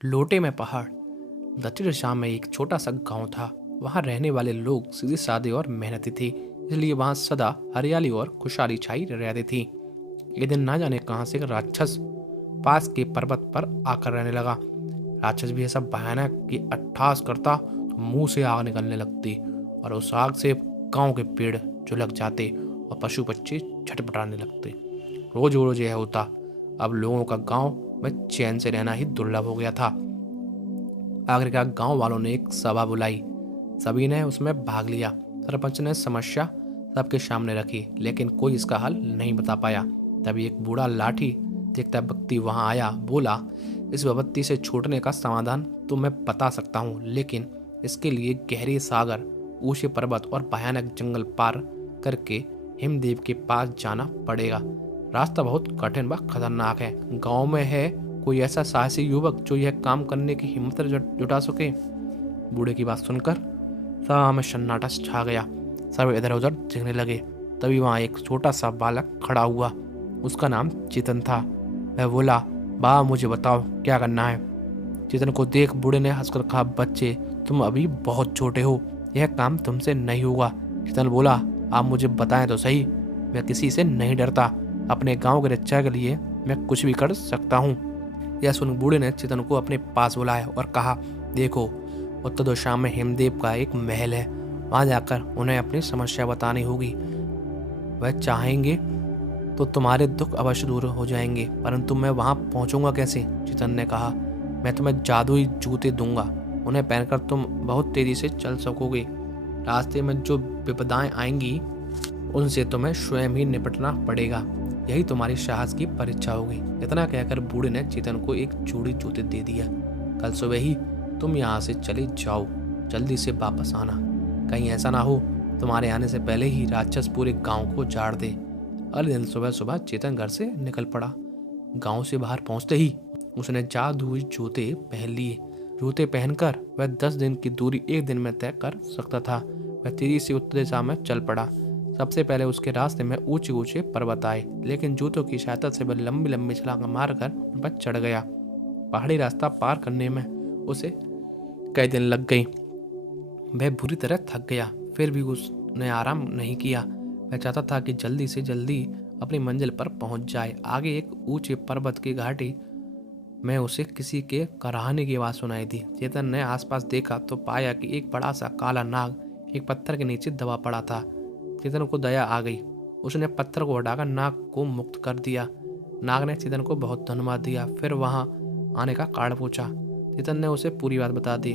लोटे में पहाड़। दक्षिण दिशा में एक छोटा सा गांव था। वहां रहने वाले लोग सीधे साधे और मेहनती थे, इसलिए वहां सदा हरियाली और खुशहाली छाई रहती थी। एक दिन ना जाने कहां से एक राक्षस पास के पर्वत पर आकर रहने लगा। राक्षस भी ऐसा भयानक कि अट्ठास करता तो मुंह से आग निकलने लगती और उस आग से गांव के पेड़ झुलक जाते और पशु पक्षी छटपटाने लगते। रोज रोज यह होता। अब लोगों का गांव में चैन से रहना ही दुर्लभ हो गया था। आखिरकार गांव वालों ने एक सभा बुलाई। सभी ने उसमें भाग लिया। सरपंच ने समस्या सबके सामने रखी, लेकिन कोई इसका हल नहीं बता पाया। तभी एक बूढ़ा लाठी देखता व्यक्ति वहां आया। बोला, इस विपत्ति से छूटने का समाधान तो मैं बता सकता हूँ, लेकिन इसके लिए गहरे सागर, ऊंचे पर्वत और भयानक जंगल पार करके हिमदेव के पास जाना पड़ेगा। रास्ता बहुत कठिन व खतरनाक है। गांव में है कोई ऐसा साहसी युवक जो यह काम करने की हिम्मत जुटा सके? बूढ़े की बात सुनकर सभा में सन्नाटा छा गया। सब इधर उधर देखने लगे। तभी वहां एक छोटा सा बालक खड़ा हुआ। उसका नाम चेतन था। वह बोला, बा मुझे बताओ क्या करना है। चेतन को देख बूढ़े ने हंसकर कहा, बच्चे तुम अभी बहुत छोटे हो, यह काम तुमसे नहीं होगा। चेतन बोला, आप मुझे बताएं तो सही, मैं किसी से नहीं डरता। अपने गांव की रक्षा के लिए मैं कुछ भी कर सकता हूँ। यह सुन बूढ़े ने चेतन को अपने पास बुलाया और कहा, देखो, उत्तर दिशा में हिमदेव का एक महल है। वहां जाकर उन्हें अपनी समस्या बतानी होगी। वह चाहेंगे तो तुम्हारे दुख अवश्य दूर हो जाएंगे, परंतु मैं वहां पहुंचूंगा कैसे? चेतन ने कहा, मैं तुम्हें जादुई जूते दूंगा। उन्हें पहनकर तुम बहुत तेजी से चल सकोगे। रास्ते में जो विपदाएं आएंगी उनसे तुम्हें स्वयं ही निपटना पड़ेगा। यही तुम्हारी साहस की परीक्षा होगी। इतना कहकर बूढ़े ने चेतन को एक जोड़ी जूते दे दिया। कल सुबह ही तुम यहाँ से चले जाओ, जल्दी से वापस आना। कहीं ऐसा ना हो तुम्हारे आने से पहले ही राक्षस पूरे गांव को जाड़ दे। अगले दिन सुबह सुबह चेतन घर से निकल पड़ा। गांव से बाहर पहुंचते ही उसने जादुई जूते पहन लिए। जूते पहनकर वह 10 दिन की दूरी एक दिन में तय कर सकता था। वह तेजी से उत्तर दिशा में चल पड़ा। सबसे पहले उसके रास्ते में ऊंचे ऊंचे पर्वत आए, लेकिन जूतों की सहायता से वह लंबी लंबी छलांग मारकर उन पर चढ़ गया। पहाड़ी रास्ता पार करने में उसे कई दिन लग गई। वह बुरी तरह थक गया, फिर भी उसने आराम नहीं किया। वह चाहता था कि जल्दी से जल्दी अपनी मंजिल पर पहुंच जाए। आगे एक ऊंचे पर्वत की घाटी में उसे किसी के कराहने की आवाज सुनाई दी। चेतन ने आसपास देखा तो पाया कि एक बड़ा सा काला नाग एक पत्थर के नीचे दबा पड़ा था। चेतन को दया आ गई। उसने पत्थर को हटाकर नाग को मुक्त कर दिया। नाग ने चेतन को बहुत धन्यवाद दिया, फिर वहां आने का कारण पूछा। चेतन ने उसे पूरी बात बता दी।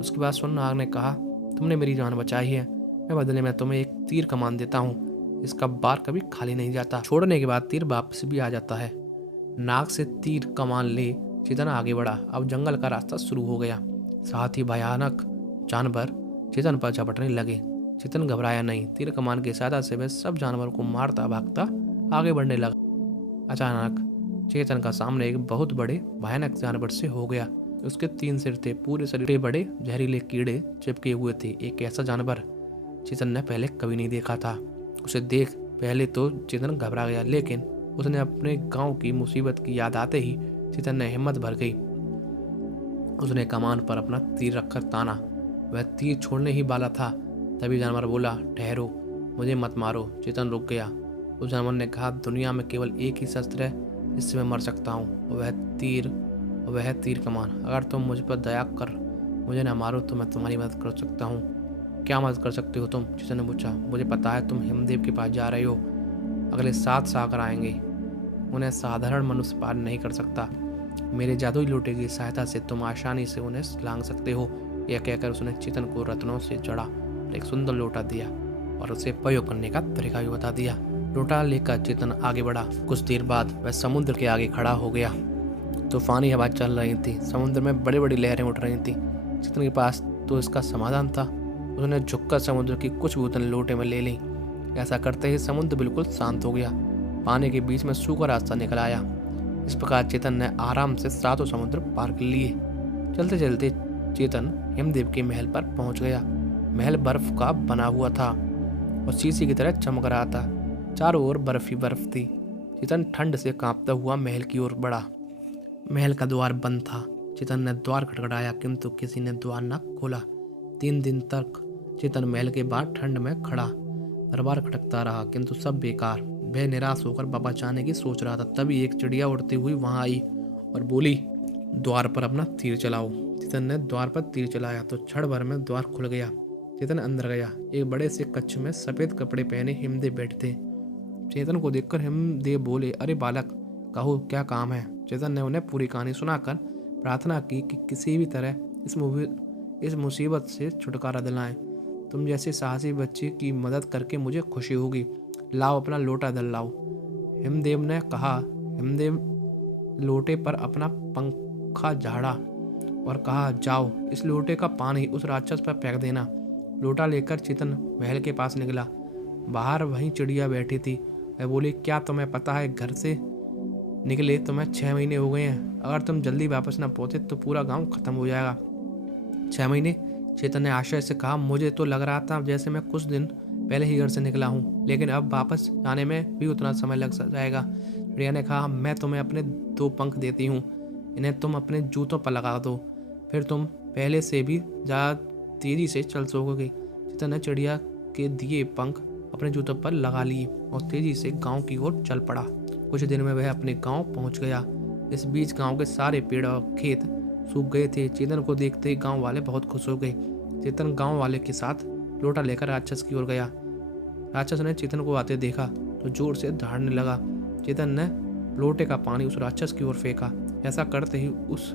उसके बाद सुन नाग ने कहा, तुमने मेरी जान बचाई है, मैं बदले में तुम्हें एक तीर कमान देता हूँ। इसका बार कभी खाली नहीं जाता। छोड़ने के बाद तीर वापस भी आ जाता है। नाग से तीर कमान ले चेतन आगे बढ़ा। अब जंगल का रास्ता शुरू हो गया। साथ ही भयानक जानवर चेतन पर झपटने लगे। चेतन घबराया नहीं। तीर कमान की सहायता से वह सब जानवरों को मारता भागता आगे बढ़ने लगा। अचानक चेतन का सामने एक बहुत बड़े भयानक जानवर से हो गया। उसके 3 सिर थे, पूरे शरीर पे बड़े जहरीले कीड़े चिपके हुए थे। एक ऐसा जानवर चेतन ने पहले कभी नहीं देखा था। उसे देख पहले तो चेतन घबरा गया, लेकिन उसने अपने गांव की मुसीबत की याद आते ही चेतन ने हिम्मत भर गई। उसने कमान पर अपना तीर रखकर ताना। वह तीर छोड़ने ही वाला था, तभी जानवर बोला, ठहरो, मुझे मत मारो। चेतन रुक गया। उस जानवर ने कहा, दुनिया में केवल एक ही शस्त्र है जिससे मैं मर सकता हूँ, वह तीर कमान। अगर तुम मुझ पर दया कर मुझे ना मारो तो मैं तुम्हारी मदद कर सकता हूँ। क्या मदद कर सकते हो तुम? चेतन ने पूछा। मुझे पता है तुम हिमदेव के पास जा रहे हो। अगले 7 सागर आएंगे, उन्हें साधारण मनुष्य पार नहीं कर सकता। मेरे जादुई लोटे की सहायता से तुम आसानी से उन्हें लांघ सकते हो। यह कहकर उसने चेतन को रत्नों से जड़ा एक सुंदर लोटा दिया और उसे प्रयोग करने का तरीका भी बता दिया। लोटा लेकर चेतन आगे बढ़ा। कुछ देर बाद वह समुद्र के आगे खड़ा हो गया। तूफानी हवा चल रही थी, समुद्र में बड़ी बड़ी लहरें उठ रही थी। चेतन के पास तो इसका समाधान था। उसने झुककर समुद्र की कुछ बूंदें लोटे में ले ली। ऐसा करते ही समुद्र बिल्कुल शांत हो गया। पानी के बीच में सूखा रास्ता निकल आया। इस प्रकार चेतन ने आराम से 7 समुद्र पार कर लिए। चलते चलते चेतन हिमदेव के महल पर पहुंच गया। महल बर्फ का बना हुआ था और शीशे की तरह चमक रहा था। चारों ओर बर्फ ही बर्फ थी। चेतन ठंड से कांपता हुआ महल की ओर बढ़ा। महल का द्वार बंद था। चेतन ने द्वार खटखटाया किंतु किसी ने द्वार न खोला। 3 दिन तक चेतन महल के बाहर ठंड में खड़ा दरबार खटकता रहा किंतु सब बेकार। वह निराश होकर वापस जाने की सोच रहा था, तभी एक चिड़िया उड़ती हुई वहां आई और बोली, द्वार पर अपना तीर चलाओ। चेतन ने द्वार पर तीर चलाया तो क्षण भर में द्वार खुल गया। चेतन अंदर गया। एक बड़े से कक्ष में सफेद कपड़े पहने हिमदेव बैठे थे। चेतन को देखकर हिमदेव बोले, अरे बालक, कहो क्या काम है। चेतन ने उन्हें पूरी कहानी सुनाकर प्रार्थना की कि किसी भी तरह इस मुसीबत से छुटकारा दिलाएं। तुम जैसे साहसी बच्चे की मदद करके मुझे खुशी होगी। लाओ अपना लोटा दल लाओ। हिमदेव ने कहा। हिमदेव लोटे पर अपना पंखा झाड़ा और कहा, जाओ इस लोटे का पानी उस राक्षस पर फेंक देना। लोटा लेकर चेतन महल के पास निकला। बाहर वहीं चिड़िया बैठी थी। वह बोली, क्या तुम्हें पता है, घर से निकले तुम्हें 6 महीने हो गए हैं। अगर तुम जल्दी वापस न पहुंचे तो पूरा गांव खत्म हो जाएगा। 6 महीने? चेतन ने आश्चर्य से कहा, मुझे तो लग रहा था जैसे मैं कुछ दिन पहले ही घर से निकला हूँ, लेकिन अब वापस जाने में भी उतना समय लग जाएगा। चिड़िया ने कहा, मैं तुम्हें अपने 2 पंख देती हूँ, इन्हें तुम अपने जूतों पर लगा दो, फिर तुम पहले से भी ज़्यादा तेजी से चल सकोगे। चेतन ने चिड़िया के दिए पंख अपने जूतों पर लगा लिए और तेजी से गांव की ओर चल पड़ा। कुछ दिन में वह अपने गांव पहुंच गया। इस बीच गांव के सारे पेड़ और खेत सूख गए थे। चेतन को देखते ही गांव वाले बहुत खुश हो गए। चेतन गांव वाले के साथ लोटा लेकर राक्षस की ओर गया। राक्षस ने चेतन को आते देखा तो जोर से दहाड़ने लगा। चेतन ने लोटे का पानी उस राक्षस की ओर फेंका। ऐसा करते ही उस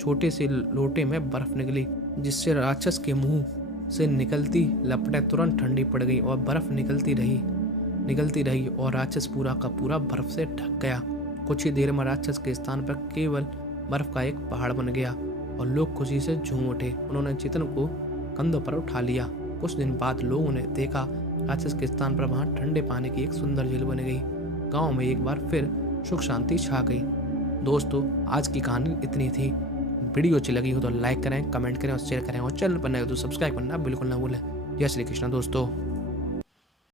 छोटे से लोटे में बर्फ निकली, जिससे राक्षस के मुंह से निकलती लपटें तुरंत ठंडी पड़ गई और बर्फ निकलती रही और राक्षस पूरा का पूरा बर्फ से ढक गया। कुछ ही देर में राक्षस के स्थान पर केवल बर्फ का एक पहाड़ बन गया और लोग खुशी से झूम उठे। उन्होंने चेतन को कंधों पर उठा लिया। कुछ दिन बाद लोगों ने देखा राक्षस के स्थान पर वहां ठंडे पानी की एक सुंदर झील बन गई। गांव में एक बार फिर सुख शांति छा गई। दोस्तों, आज की कहानी इतनी थी। वीडियो अच्छी लगी हो तो लाइक करें, कमेंट करें और शेयर करें और चैनल पर नए हो तो सब्सक्राइब करना बिल्कुल ना भूलें। जय श्री कृष्ण दोस्तों।